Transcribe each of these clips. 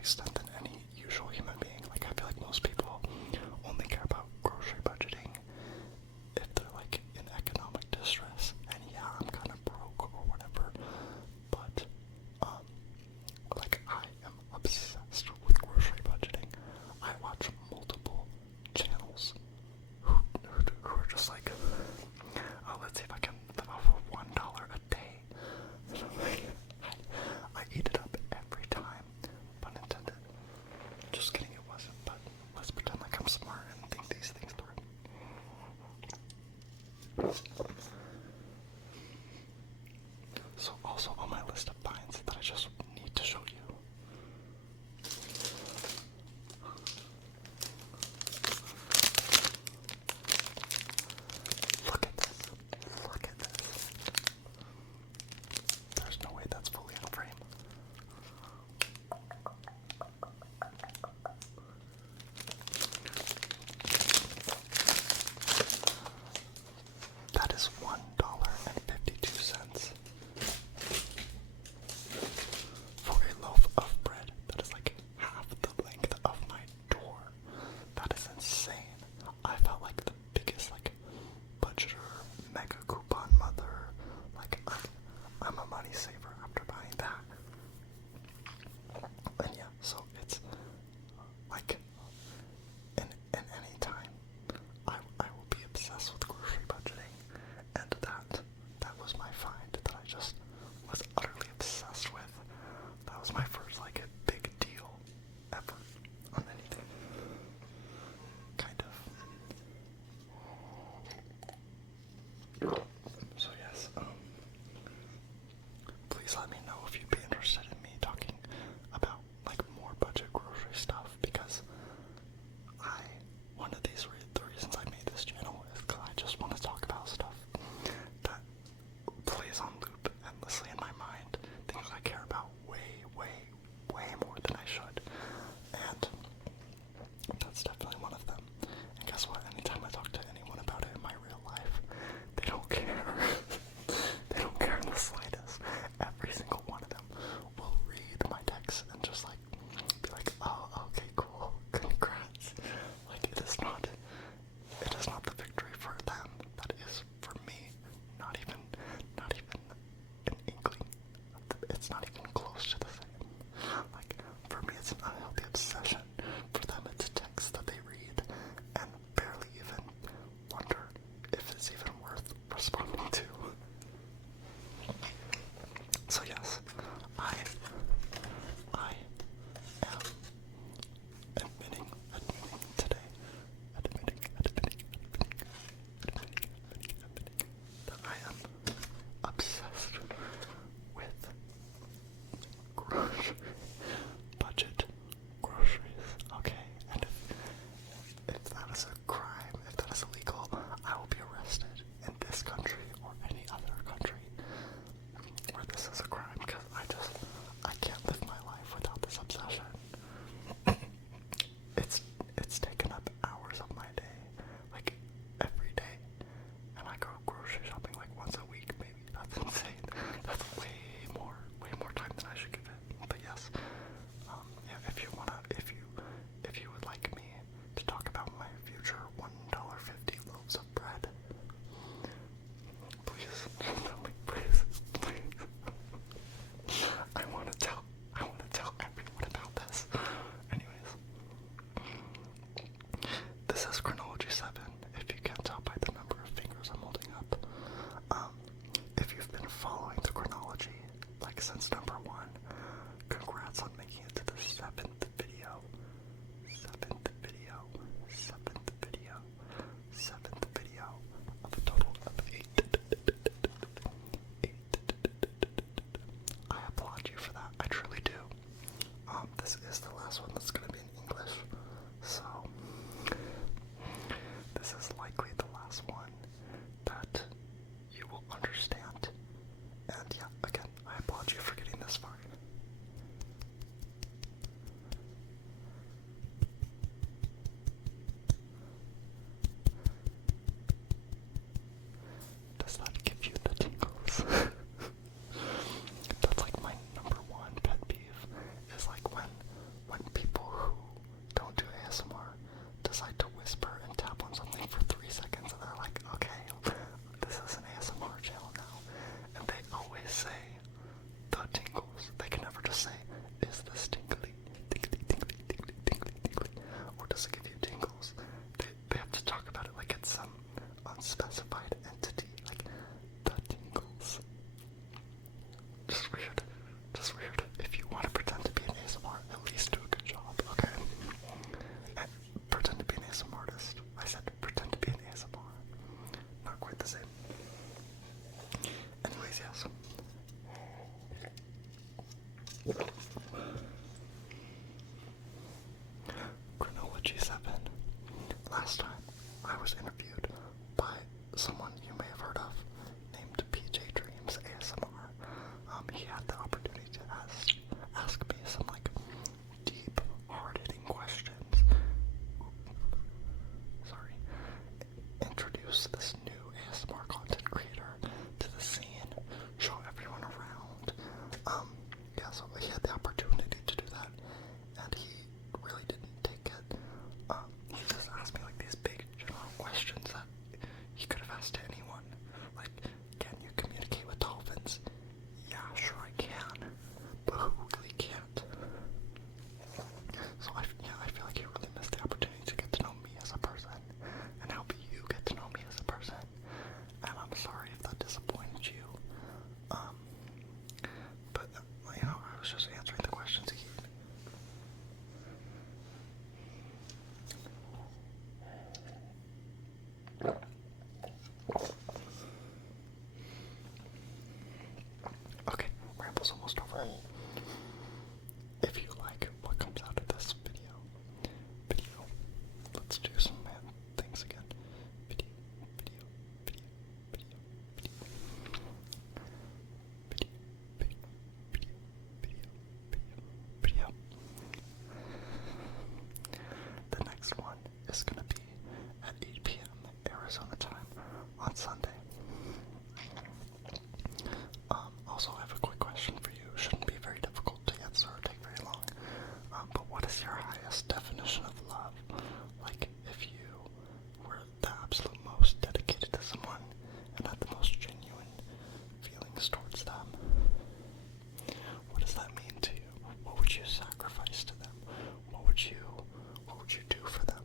extent than any usual human being. Like, I feel like most people only care about grocery budgeting if they're like in economic distress. And yeah, I'm kind of broke or whatever, but like, I am obsessed with grocery budgeting. I watch multiple channels who are just like, oh, let's see if I can live off of $1 a day. So like, I eat it up every time, pun intended. Just kidding, it wasn't, but let's pretend like I'm smart and think these things through. So also on my list of finds that I just need to show you. Look at this. Look at this. There's no way that's fully in frame. That is $1.52 for a loaf of bread. That is like half the length of my door. That is insane. I felt like the biggest like budgeter, mega coupon mother. Like, I'm a money saver after buying that. And yeah, so it's like in any time I will be obsessed with grocery budgeting, and that was my find that I just was utterly obsessed with. That was my first like big deal ever on anything. Kind of. So yes, please let me know if you'd be interested in me talking about like more budget grocery stuff, because one of the reasons I made this channel is because I just want to talk about stuff that plays on loop endlessly in my mind, things I care about way more than I should, and that's definitely one of them. And guess what? Anytime I talk to anyone about it in my real life, they don't care. They don't care in the slightest. Every single one of them will read my text and just like be like, oh, okay, cool, congrats. Like, it is not the victory for them that is for me. Not even an inkling. It's not even close to the same. Like, for me, it's an unhealthy obsession. For them, it's text that they read and barely even wonder if it's even worth responding to. So yes, I am admitting today that I am obsessed with budget groceries, okay? And if that is a crime, if that is illegal, I will be arrested in this country or any other country where this is a crime, because I can't live my life without this obsession. It's taken up hours of my day, like every day, and I go grocery shopping like once a week, maybe. That's insane. That's way more time than I should give it. But yes, yeah, if you would like me to talk about my future $1.50 loaves of bread, please tell me, please. I want to tell everyone about this. Anyways, this is chronology 7, if you can't tell by the number of fingers I'm holding up. If you've been following the chronology, like since number 1, congrats on making it to the 7th video. 7th video of a total of 8. I applaud you for that. I truly do. This is the last one that's going to be in English, so this is likely the last one that you will understand. And yeah, again, I applaud you for getting this far. Does that give you the tingles? That's like my number one pet peeve, is like when highest definition of love. Like, if you were the absolute most dedicated to someone and had the most genuine feelings towards them, what does that mean to you? What would you sacrifice to them? What would you do for them?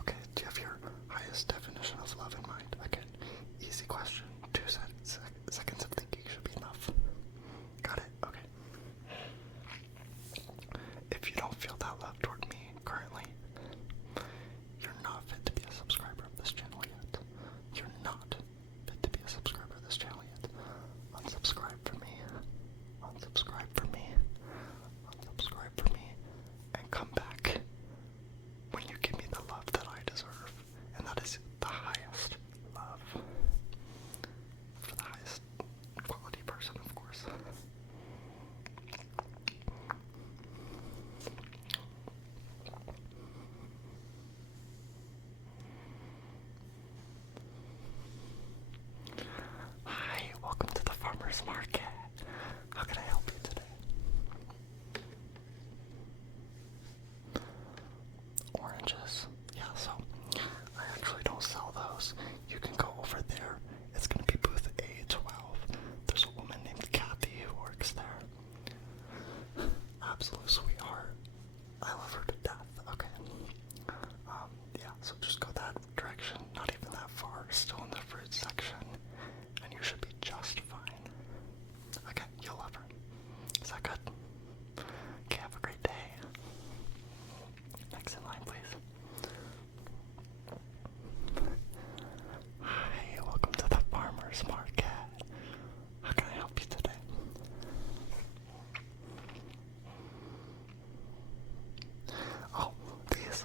Okay, do you have your highest definition of love in mind? Again, easy question. 2 seconds of thinking should be enough. Got it? Okay. If you don't feel that love toward me currently, you're not fit to be a subscriber of this channel yet. You're not fit to be a subscriber of this channel yet. Unsubscribe for me. Unsubscribe for me. Unsubscribe for me. And come back when you give me the love that I deserve. And that is the highest love. For the highest quality person, of course. Hi, welcome to the farmer's market. How can I help you today? Oranges. Yeah, so I actually don't sell those. You can go over there. It's going to be booth A12. There's a woman named Kathy who works there. Absolute sweetheart. I love her to death. Okay. Yeah, so just go that direction. Not even that far. Still in the fruit section. And you should be just fine. Okay, you'll love her. Is that good? Okay, have a great day. Next in line, please. Hi, welcome to the farmer's market. How can I help you today? Oh, these.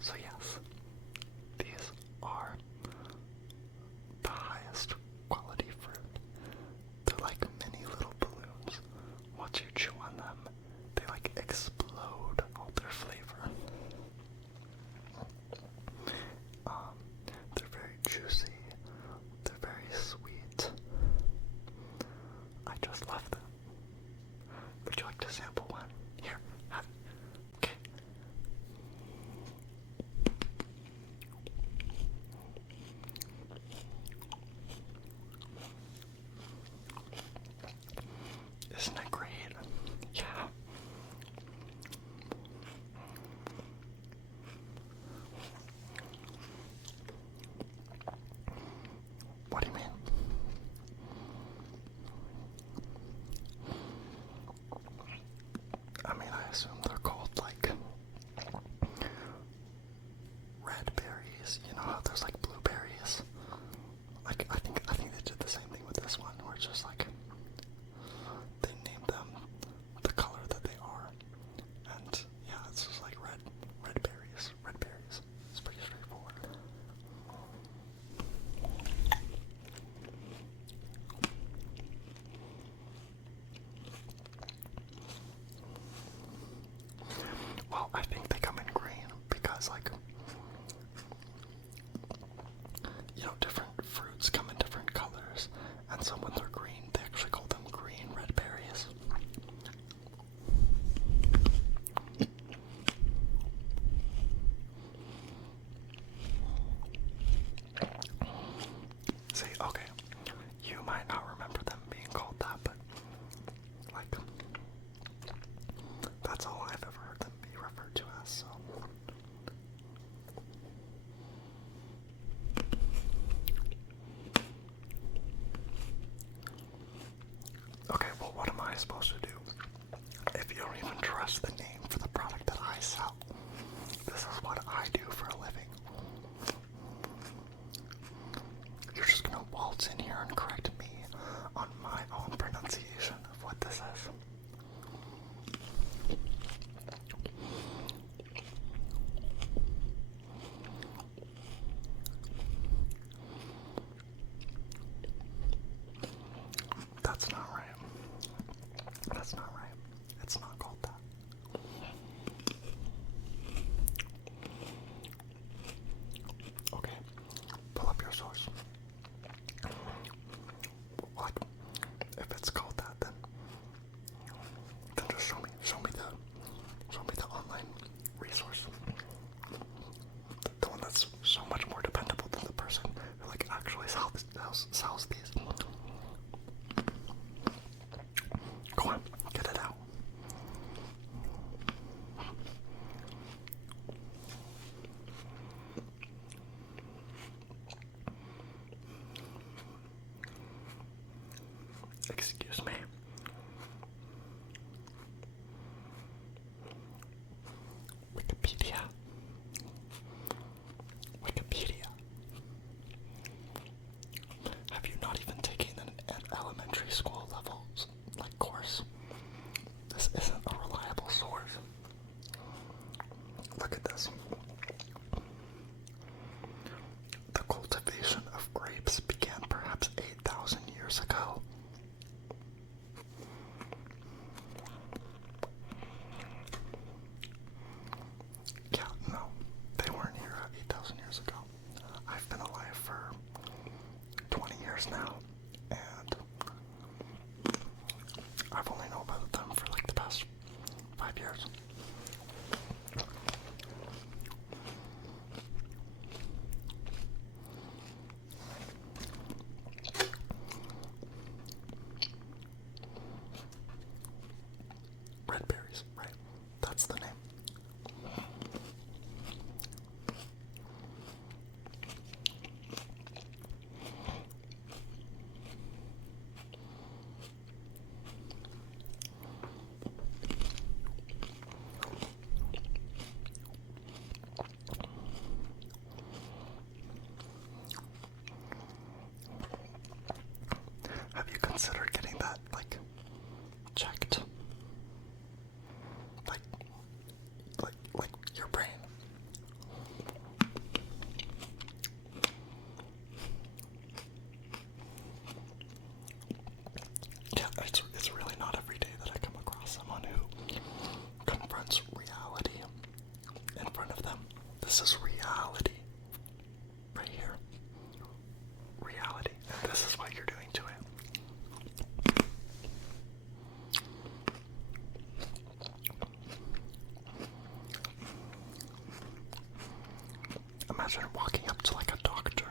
So yes, these are the highest quality fruit. They're like mini little balloons. Once you chew on them, they like explode all their flavor. They're very juicy. They're very sweet. I just love them. Would you like to sample one? Here, have it. Okay. Isn't that great? Yeah. What do you mean? I mean, I assume they're called like red berries. You know how there's like blueberries? Like I think they did the same thing with this one, where it's just like they named them the color that they are. And yeah, it's just like red berries. Red berries. It's pretty straightforward. Well, I think they come in green because, like, you know, different fruits come in different colors, and so when they're green, they actually call them green red berries. See, okay, you might not remember them being called that, but, like, that's all I've ever heard them be referred to as, so. Okay, well, what am I supposed to do if you don't even trust the name for the product that I sell? This is what I do for a living. You're just gonna waltz in here and correct me on my own pronunciation of what this is. That's not right. That's not right. It's not called that. Okay, pull up your source. Like, if it's called that, then Wikipedia. Wikipedia. Have you not even taken an elementary school level like course? This isn't a reliable source. Look at this. The cultivation of grapes began perhaps 8,000 years ago. Yeah, no, they weren't here 8,000 years ago. I've been alive for 20 years now, and I've only known about them for like the past 5 years. Red berries, right? That's the name. Have you considered getting that, like, checked? Like your brain. Yeah, it's really not every day that I come across someone who confronts reality in front of them. This is reality. Right here. Reality. And this is what you're doing to it. Imagine walking up to like a doctor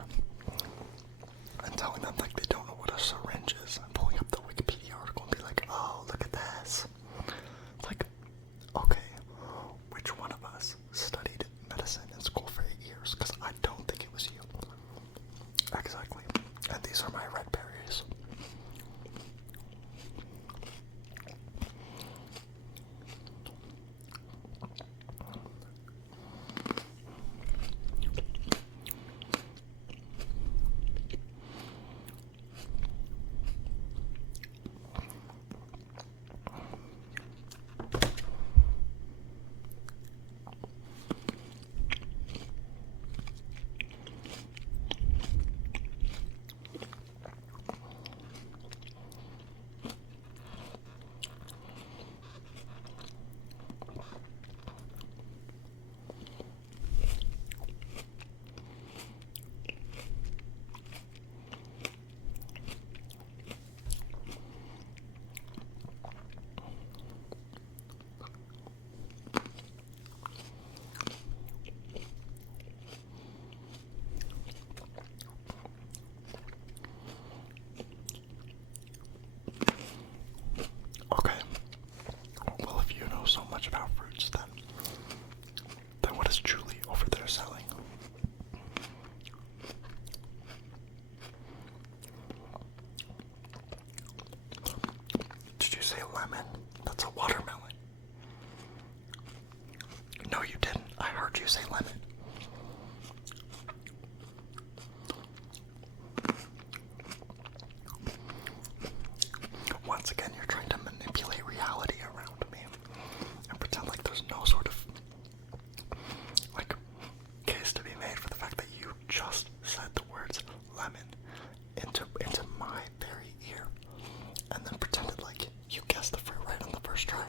and telling them like they don't know what a syringe is and pulling up the Wikipedia article and be like, oh, look at this. Like, okay, which one of us studied medicine in school for 8 years? Because I don't think it was you. Exactly. And these are my red berries. Okay. Well, if you know so much about fruits, then what is Julie over there selling? Did you say lemon? That's a watermelon. No, you didn't. I heard you say lemon. Once again, you're trying to manipulate reality around me and pretend like there's no sort of like case to be made for the fact that you just said the words lemon into my very ear and then pretended like you guessed the fruit right on the first try.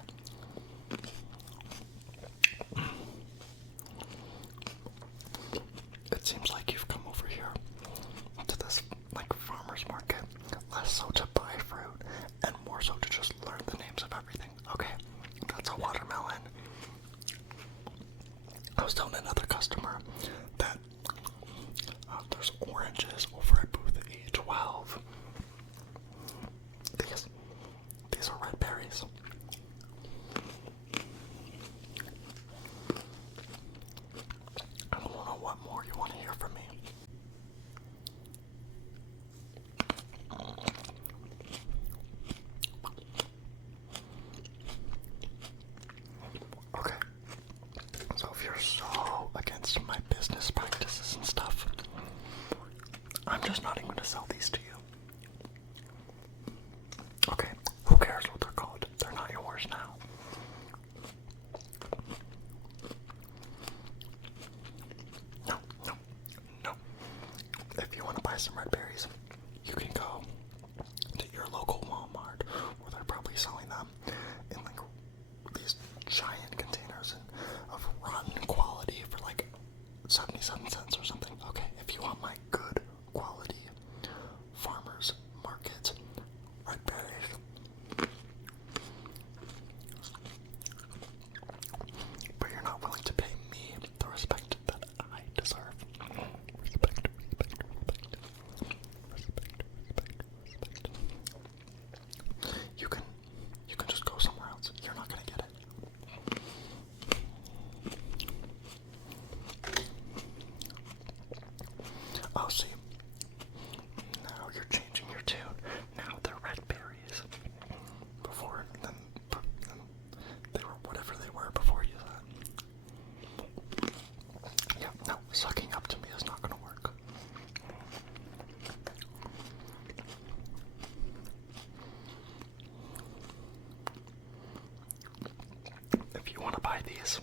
these,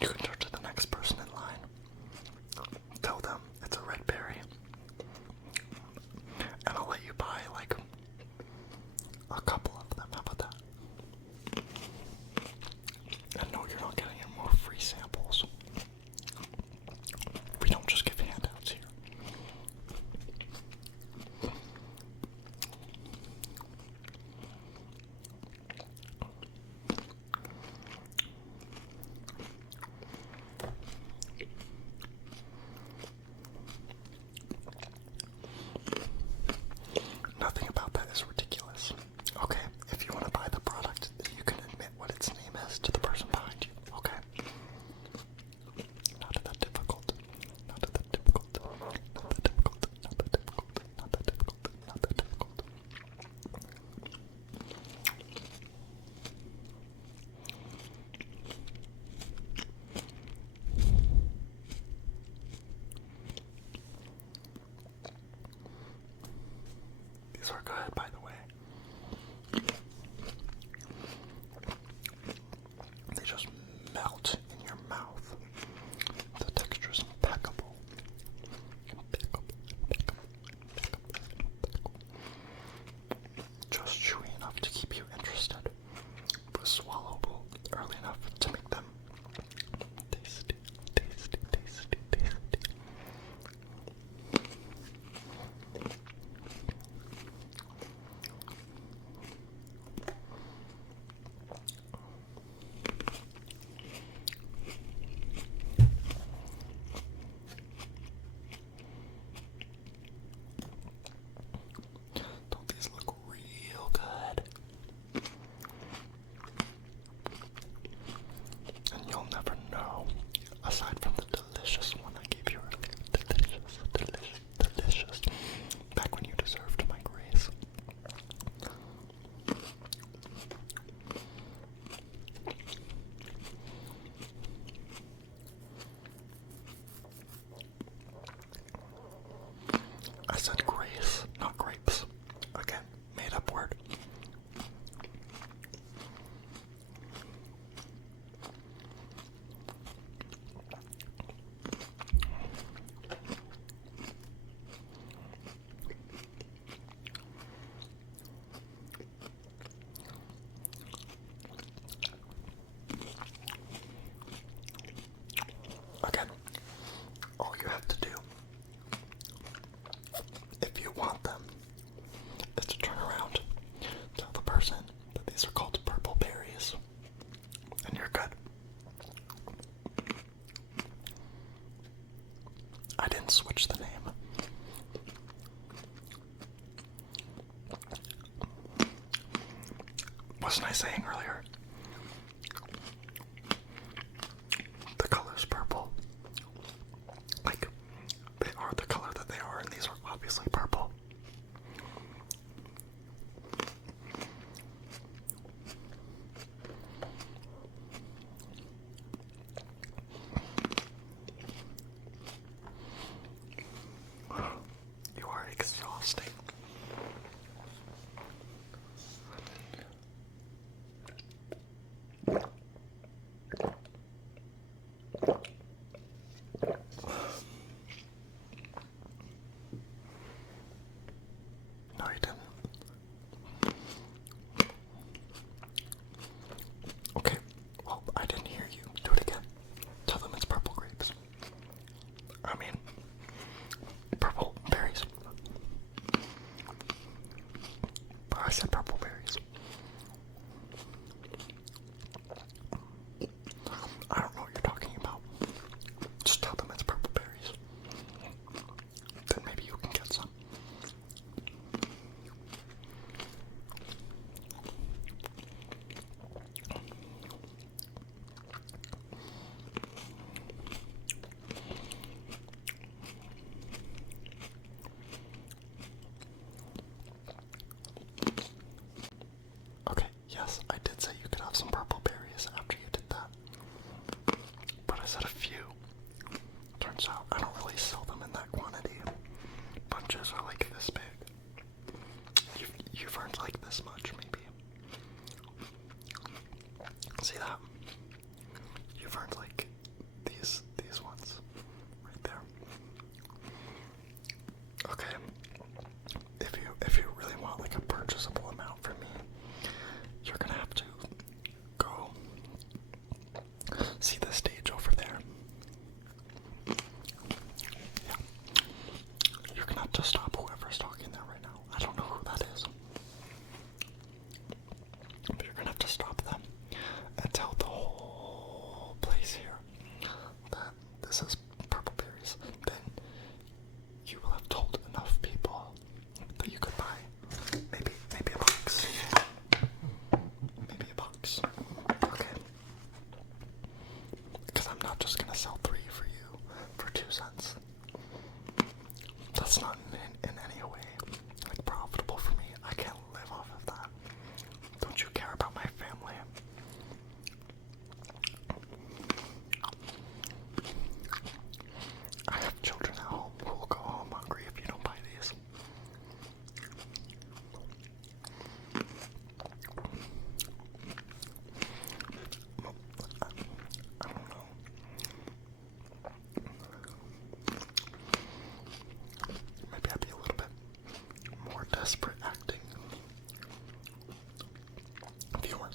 you can turn to the next person in line, tell them it's a red berry, and I'll let you buy like a couple of them. How about that? And no, you're not getting any more free samples. We don't just give handouts here. Nothing about that is ridiculous. Okay, if you want to buy the product, then you can admit what its name is to the person behind you. Okay? Not that difficult. Not that difficult. Not that difficult. Not that difficult. Not that difficult. Not that difficult. These are good, by the way. They just melt in your mouth. The texture is impeccable. Impeccable, impeccable, impeccable, impeccable. Just chewy enough to keep you interested, but swallowable early enough to make them tasty, tasty, tasty, tasty. Don't these look real good? And you'll never know, aside from the delicious one I gave you earlier. Delicious, delicious, delicious. Back when you deserved my grace. I said grace, not grapes. Again, made up word. Again, all you have to do, if you want them, is to turn around, tell the person that these are called purple berries, and you're good. I didn't switch the name. Wasn't I saying earlier? The color's purple. Like, they are the color that they are, and these are obviously purple. You are exhausting. No, you didn't. Okay, well, I didn't hear you. Do it again. Tell them it's purple grapes. I mean, purple berries. But I said purple berries. I don't know what you're talking about. Just tell them it's purple berries. Then maybe you can get some. Okay, yes, I did say you could have some purple berries after you did that. But I said a few. Turns out I don't really sell them in that quantity. Bunches are like this big. You've earned like this much, maybe. See that?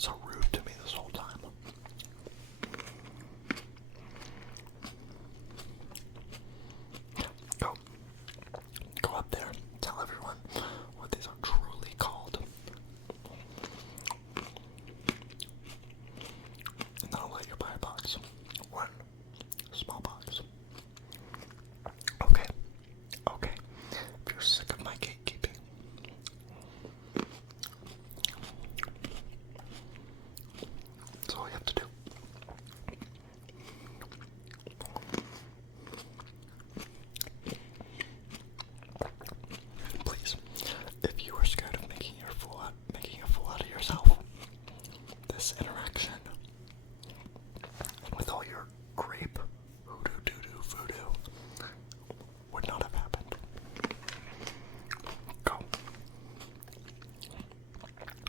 so rude to me this whole time. Go up there, tell everyone what these are truly called. And then I'll let you buy a box. One small box. Okay. If you're sick of my gatekeeping, that's all you have to do. Please, if you are scared of making a fool out of yourself, this interaction with all your grape hoodoo doo-doo voodoo would not have happened. Go.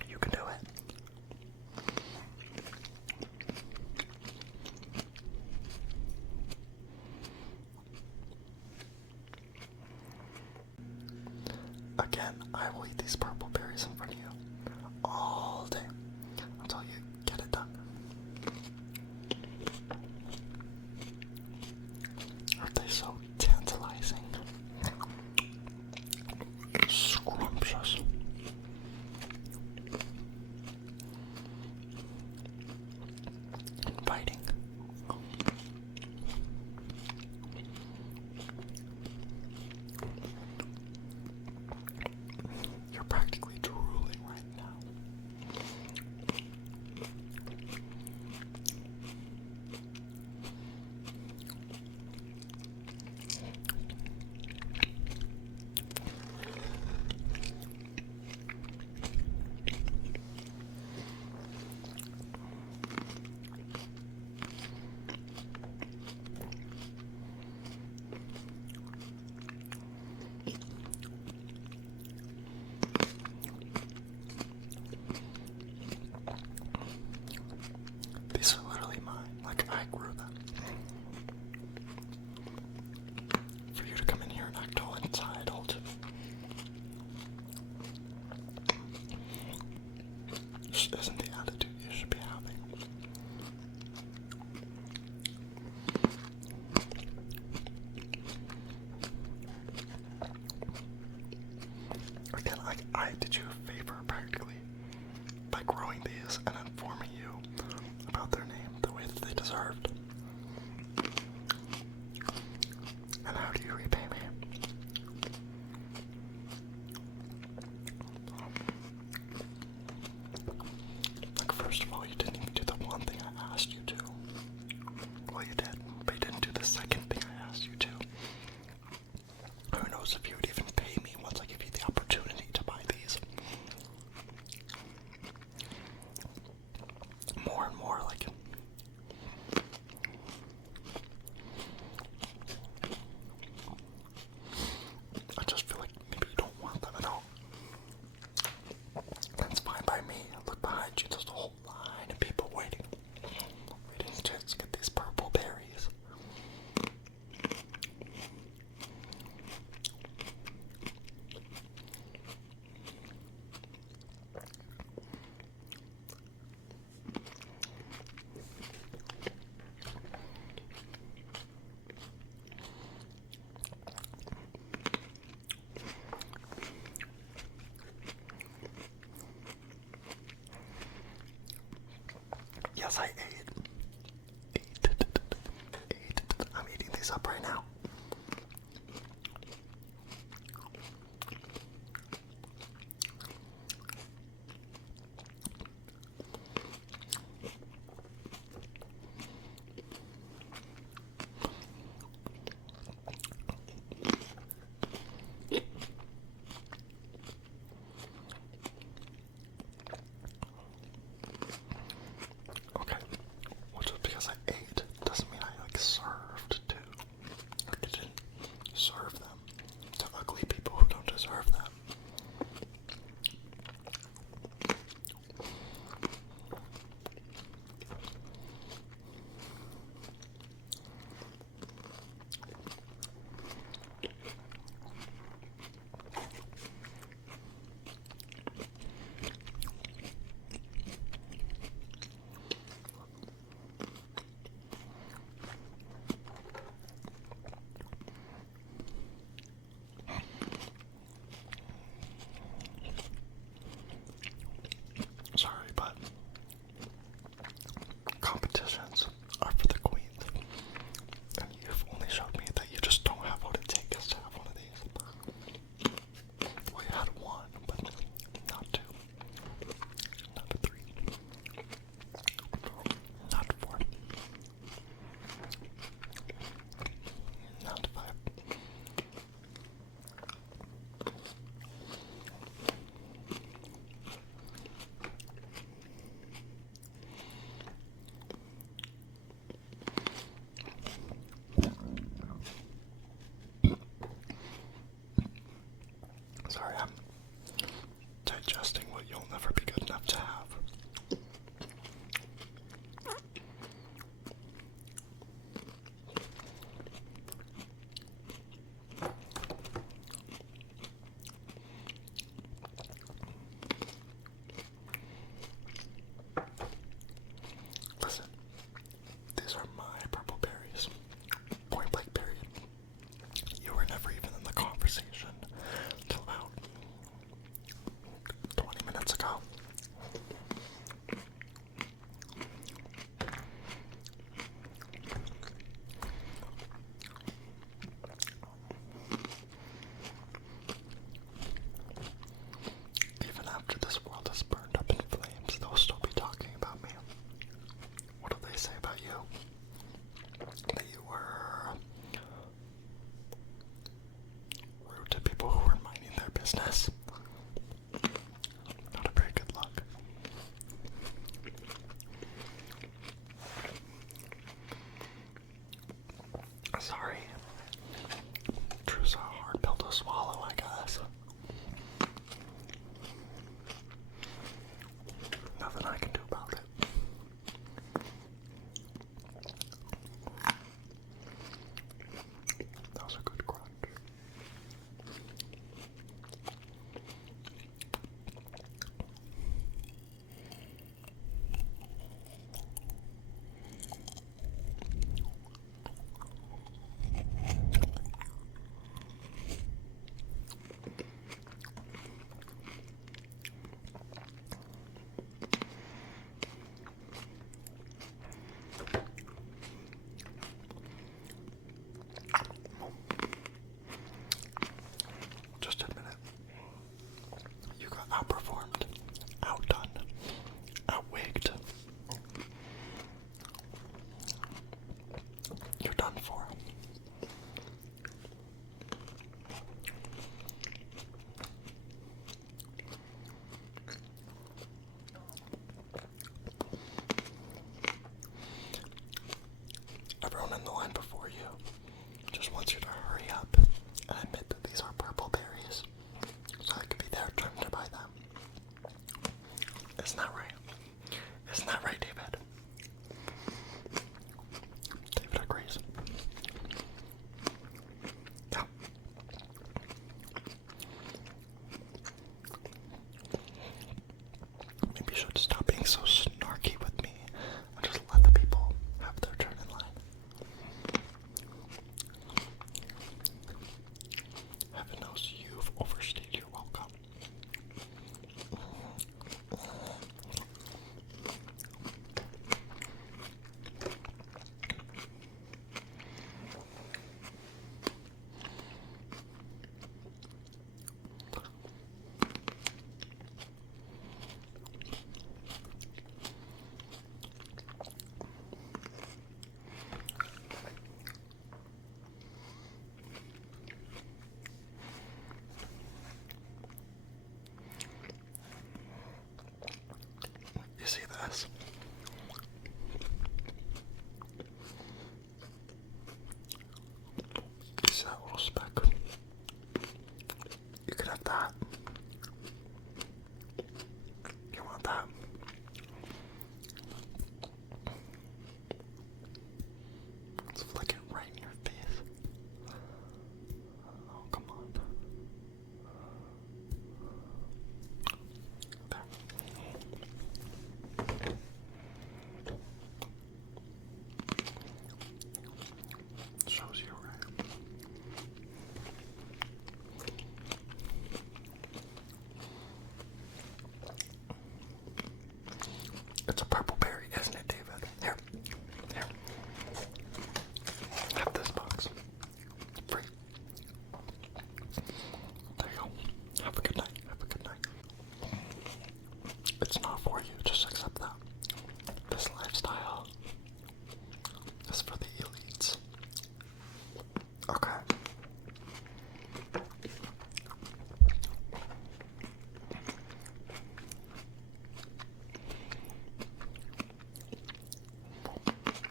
You can do it. Again, I will eat these purple berries in front of you all day until you get it done. Aren't they so tantalizing? Scrumptious. Inviting. You're practically drooling right now. These are literally mine. Like, I grew them. For you to come in here and act all entitled just isn't the attitude you should be having. Again, I did you a favor practically by growing these and informing you about their name the way that they deserved. And how do you repay me? Like, first of all, you didn't even do the one thing I asked you to. Well, you did, but you didn't do the second thing I asked you to. Who knows if you would even pay me once I give you the opportunity to buy these. More and more, like, I just feel like maybe you don't want them at all. That's fine by me. Look behind you, there's a whole line of people waiting to just get these purple berries. Yes, I ate. I'm eating these up right now. Okay. Sorry. Truth's a hard pill to swallow, I guess. Nothing I can do about it. That was a good crunch. Just admit it. You got outperformed, outdone, outwigged. You're done for. Everyone in the line before you just wants you to hurry up and admit that these are purple berries, so it could be their turn to buy them. Isn't that right? Isn't that right, David? David agrees. Yeah. Maybe you should stop being so snarky with me and just let the people have their turn in line. Heaven knows you've overstayed your welcome. You see this? You see that little speck? You could have that. You want that? Let's flick it right in your face. Oh, come on. There. Shows you right. It's a purple berry, isn't it, David? Here. Here. Have this box. Free. There you go. Have a good night. Have a good night. It's not for you. Just accept that. This lifestyle is for the elites. Okay.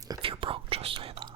If you're broke, just say that.